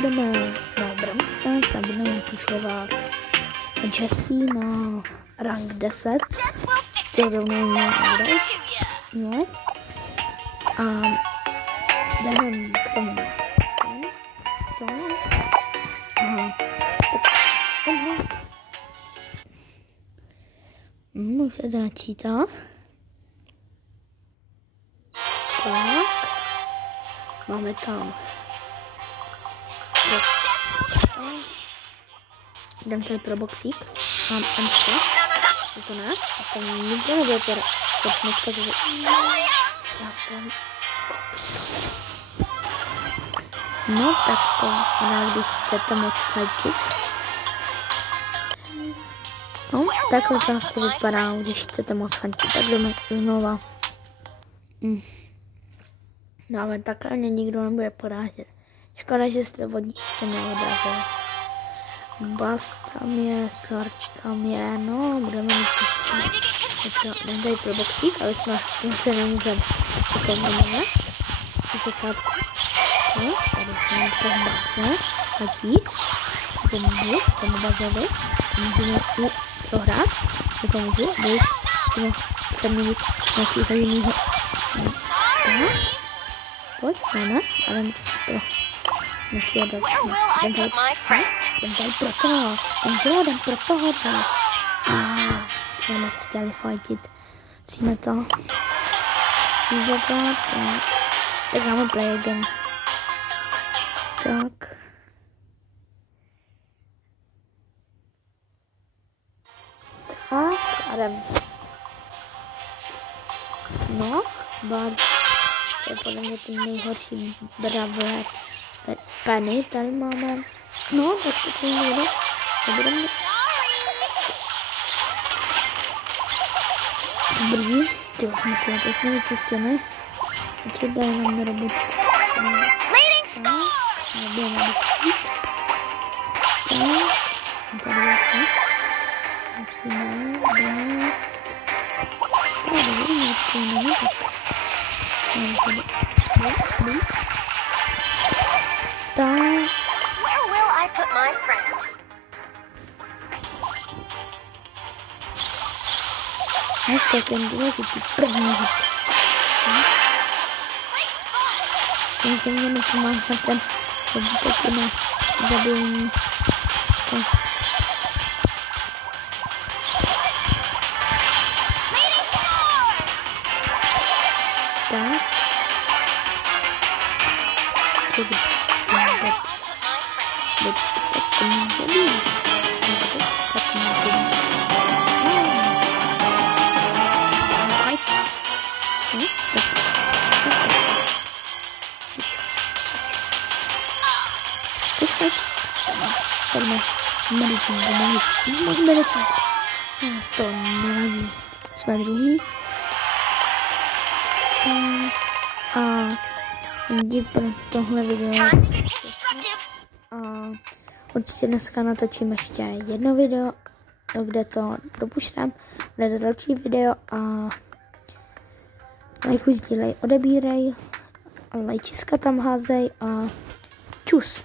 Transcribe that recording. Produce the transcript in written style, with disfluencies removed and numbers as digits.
budeme na Brawl Stars a budeme pušovat Jessie na rank 10, co zrovna měl udělat. Nice. A jdeme k tomu. Co? Aha. Tak. Už se začítá. Tak. Máme tam. Jdem tady pro boxík. Mám Mčka. Je to ne? A tam nikdo nebude Mčka. Já jsem... No tak to ona, když chcete moc fajtit. No, takhle to asi vypadá, když chcete moc fajtit. Tak jdeme znova. No ale takhle mě nikdo nebude porážet. Škoda, že jste vodničky neodrazil. Bas tam je, Sarč tam je, no, budeme mít něco. Jdem tady pro boxík, ale jsme se nemůžeme ukončit. Na začátku. No, tady jsme toho básne, letí. Pomůžu tomu bazovi. Můžeme i prohrát. Nepomůžu, když musíme přeměnit nějakého jiného. Tak. Pojď, máme, ale musí to nějakého dalšího. Jdem tady pro toho. Jdem pro toho. Co moc chtěli fajtit. Musíme to vyzobrat. Tak máme play again. Tak. Tak, a jdem. No, bad. To je podle mě ten nejhorší bravler. Penny tady máme. No, tak to nejde. Nebudeme. Dobrý. Tyjo, jsme si opět nevyčistili. Teď dají nám na robotu. Nebudeme boxít. Tak. Tady je to. Musíme dát. Tady vidíme, co není tak. Tak. Dneska je ten důležitý první hit. Takže mě nepomáhá ten taky na zabijení. Tak. Medicínku. To nevadí. Jsme druhý. A díky pro tohle video. A určitě dneska natočím ještě jedno video, kde to dopuštám. Bude to další video a lajkuj, sdílej, odebírej. A lajčiska tam házej a čus.